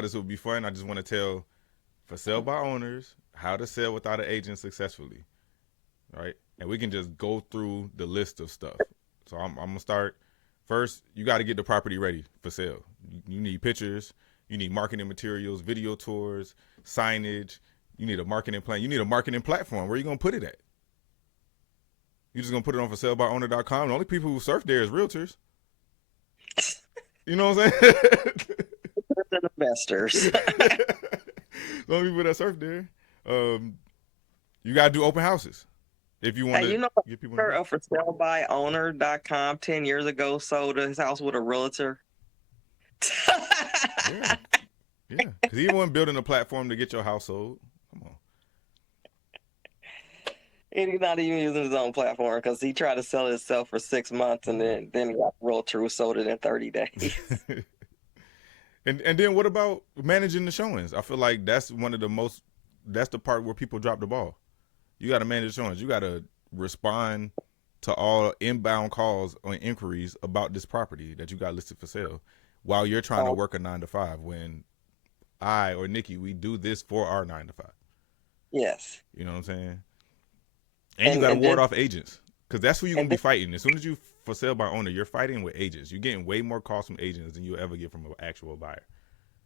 this would be fun. I just want to tell for sale by owners how to sell without an agent successfully, right? And we can just go through the list of stuff. So I'm gonna start first. You got to get the property ready for sale. You need pictures. You need marketing materials, video tours, signage. You need a marketing plan. You need a marketing platform. Where are you gonna put it at? You just gonna put it on for salebyowner.com. The only people who surf there is realtors. You know what I'm saying? Investors. The only people that surf there. Um, you gotta do open houses if you want Hey, to you know, get people owner involved. of for sale by owner.com 10 years ago sold his house with a realtor. Yeah, yeah. Because he wasn't building a platform to get your household. Come on. And he's not even using his own platform because he tried to sell himself for 6 months and then he got a realtor who sold it in 30 days. And then what about managing the showings? I feel like that's one of the most. That's the part where people drop the ball. You got to manage showings. You got to respond to all inbound calls or inquiries about this property that you got listed for sale while you're trying to Oh, work a 9 to 5. When I or Nikki, we do this for our 9 to 5. yes. You know what I'm saying? And you And got to and ward then off agents because that's who you're gonna and be fighting. As soon as you for sale by owner, you're fighting with agents. You're getting way more calls from agents than you'll ever get from an actual buyer.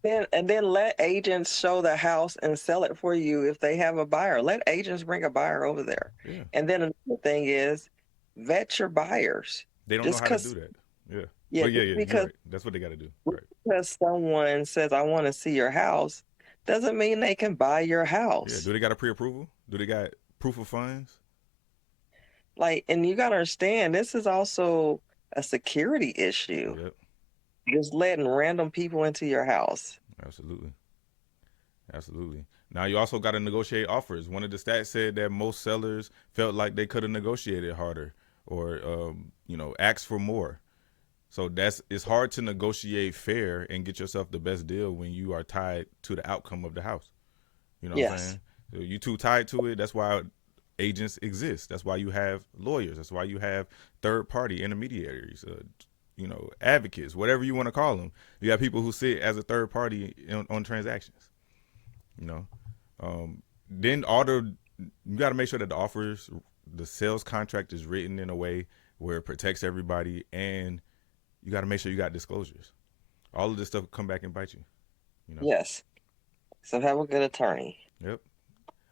then let agents show the house and sell it for you if they have a buyer. Let agents bring a buyer over there. Yeah, And then another thing is vet your buyers. they don't know Just how to do because that. Yeah, yeah, but yeah, just yeah, you're because right. That's what they got to do. Right. someone says I want to see your house doesn't mean they can buy your Yeah. house. Do they got a pre-approval? Do they got proof of funds? Like, and you got to understand, this is also a security issue. Yep. Just letting random people into your house. Absolutely. Absolutely. Now you also got to negotiate offers. One of the stats said that most sellers felt like they could have negotiated harder or asked for more. So it's hard to negotiate fair and get yourself the best deal when you are tied to the outcome of the house. You know what I'm Yes. saying? So you too tied to it. That's why agents exist. That's why you have lawyers. That's why you have third party intermediaries. Advocates, whatever you want to call them. You have people who sit as a third party on transactions. You know, then you got to make sure that the sales contract is written in a way where it protects everybody, and you got to make sure you got disclosures. All of this stuff will come back and bite you. You know. Yes. So have a good attorney. Yep.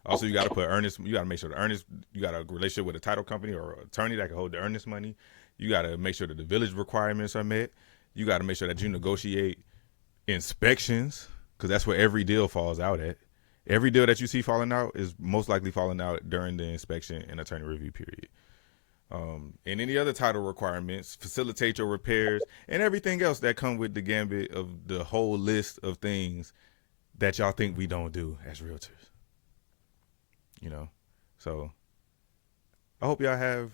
Also, you got to put earnest. You got to make sure the earnest. You got a relationship with a title company or an attorney that can hold the earnest money. You got to make sure that the village requirements are met. You got to make sure that you negotiate inspections because that's where every deal falls out at. Every deal that you see falling out is most likely falling out during the inspection and attorney review period. And any other title requirements, facilitate your repairs, and everything else that come with the gambit of the whole list of things that y'all think we don't do as realtors. You know, so I hope y'all have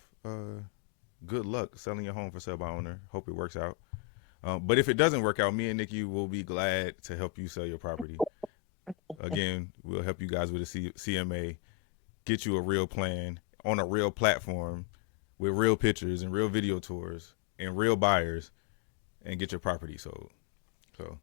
good luck selling your home for sale by owner. Hope it works out. But if it doesn't work out, me and Nikki will be glad to help you sell your property. Again, we'll help you guys with a CMA, get you a real plan on a real platform with real pictures and real video tours and real buyers and get your property sold. So